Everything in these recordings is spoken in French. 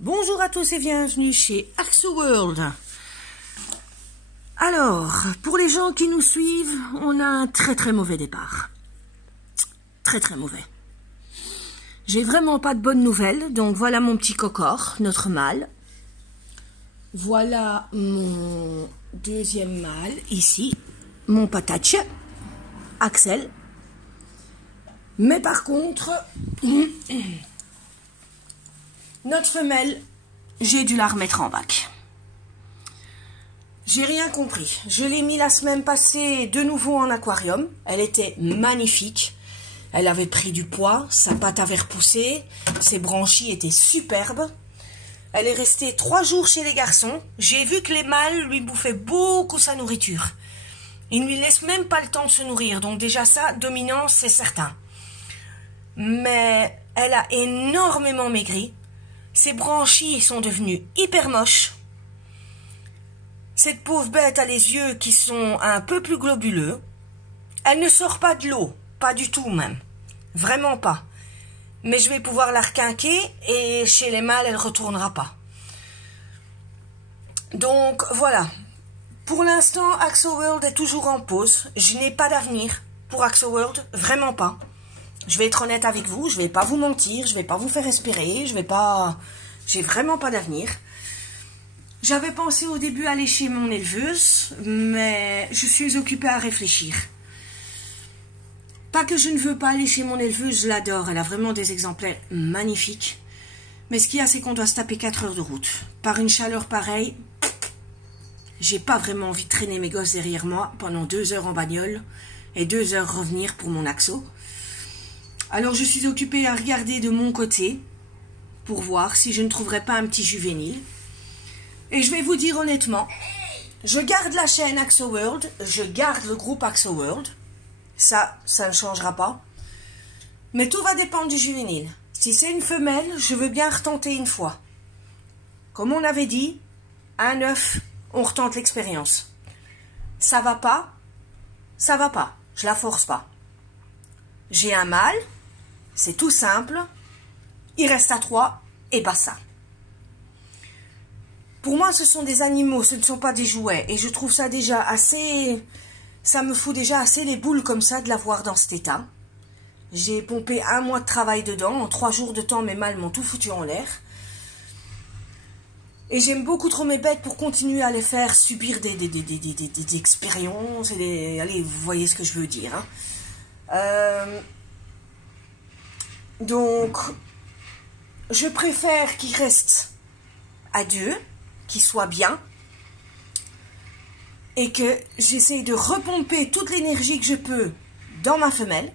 Bonjour à tous et bienvenue chez AxoWorld. Alors, pour les gens qui nous suivent, on a un très mauvais départ. Très mauvais. J'ai vraiment pas de bonnes nouvelles, donc voilà mon petit cocor, notre mâle. Voilà mon deuxième mâle, ici, mon patache, Axel. Mais par contre, notre femelle, j'ai dû la remettre en bac. J'ai rien compris. Je l'ai mis la semaine passée de nouveau en aquarium. Elle était magnifique. Elle avait pris du poids, sa patte avait repoussé, ses branchies étaient superbes. Elle est restée 3 jours chez les garçons. J'ai vu que les mâles lui bouffaient beaucoup sa nourriture. Ils ne lui laissent même pas le temps de se nourrir. Donc déjà ça, dominance, c'est certain. Mais elle a énormément maigri. Ses branchies sont devenues hyper moches. Cette pauvre bête a les yeux qui sont un peu plus globuleux. Elle ne sort pas de l'eau, pas du tout même. Vraiment pas. Mais je vais pouvoir la requinquer et chez les mâles, elle ne retournera pas. Donc voilà. Pour l'instant, AxoWorld est toujours en pause. Je n'ai pas d'avenir pour AxoWorld, vraiment pas. Je vais être honnête avec vous, je vais pas vous mentir, je vais pas vous faire espérer, j'ai vraiment pas d'avenir. J'avais pensé au début aller chez mon éleveuse, mais je suis occupée à réfléchir. Pas que je ne veux pas aller chez mon éleveuse, je l'adore, elle a vraiment des exemplaires magnifiques. Mais ce qu'il y a, c'est qu'on doit se taper 4 heures de route. Par une chaleur pareille, j'ai pas vraiment envie de traîner mes gosses derrière moi pendant 2 heures en bagnole et 2 heures revenir pour mon axo. Alors je suis occupée à regarder de mon côté pour voir si je ne trouverais pas un petit juvénile. Et je vais vous dire honnêtement, je garde la chaîne AxoWorld, je garde le groupe AxoWorld. Ça ne changera pas. Mais tout va dépendre du juvénile. Si c'est une femelle, je veux bien retenter une fois. Comme on avait dit, un œuf, on retente l'expérience. Ça va pas, je la force pas. J'ai un mâle, c'est tout simple, il reste à 3 et basta. Pour moi, ce sont des animaux, ce ne sont pas des jouets. Et je trouve ça déjà assez... Ça me fout déjà assez les boules comme ça de la voir dans cet état. J'ai pompé 1 mois de travail dedans. En 3 jours de temps, mes mâles m'ont tout foutu en l'air. Et j'aime beaucoup trop mes bêtes pour continuer à les faire subir des expériences. Allez, vous voyez ce que je veux dire. Hein. Donc, je préfère qu'ils restent à 2, qu'ils soient bien. Et que j'essaye de repomper toute l'énergie que je peux dans ma femelle,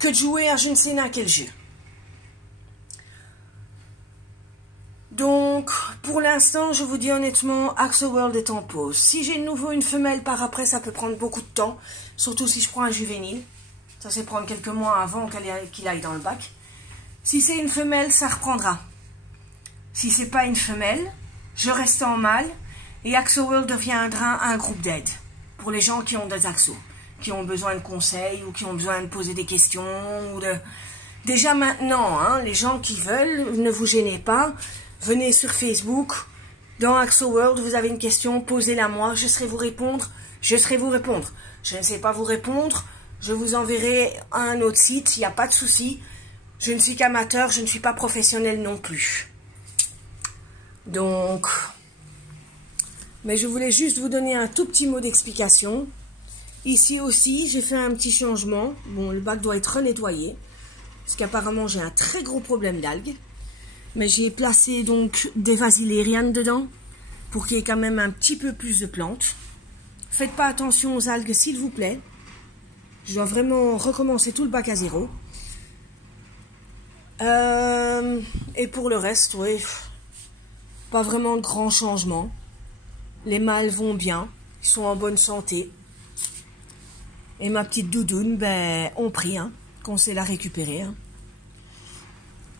que de jouer à je ne sais quel jeu. Donc, pour l'instant, je vous dis honnêtement, AxoWorld est en pause. Si j'ai de nouveau une femelle par après, ça peut prendre beaucoup de temps, surtout si je prends un juvénile. Ça c'est prendre quelques mois avant qu'il aille dans le bac. Si c'est une femelle, ça reprendra. Si c'est pas une femelle, je reste en mâle. Et AxoWorld deviendra un groupe d'aide pour les gens qui ont des axos, qui ont besoin de conseils ou qui ont besoin de poser des questions. Déjà maintenant, hein, les gens qui veulent, ne vous gênez pas, venez sur Facebook, dans AxoWorld, vous avez une question, posez-la moi, je serai vous répondre, je ne sais pas vous répondre, je vous enverrai à un autre site, il n'y a pas de souci. Je ne suis qu'amateur, je ne suis pas professionnel non plus. Donc... Mais je voulais juste vous donner un tout petit mot d'explication. Ici aussi, j'ai fait un petit changement. Bon, le bac doit être nettoyé. Parce qu'apparemment, j'ai un très gros problème d'algues. Mais j'ai placé donc des vasilérianes dedans. Pour qu'il y ait quand même un petit peu plus de plantes. Faites pas attention aux algues, s'il vous plaît. Je dois vraiment recommencer tout le bac à 0. Et pour le reste, oui. Pas vraiment de grands changements. Les mâles vont bien, ils sont en bonne santé. Et ma petite doudoune, ben, on prie, hein, qu'on sait la récupérer. Hein.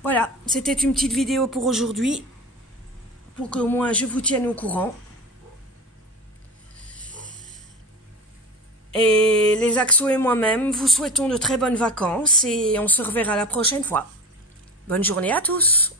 Voilà, c'était une petite vidéo pour aujourd'hui, pour qu'au moins je vous tienne au courant. Et les Axos et moi-même vous souhaitons de très bonnes vacances et on se reverra la prochaine fois. Bonne journée à tous!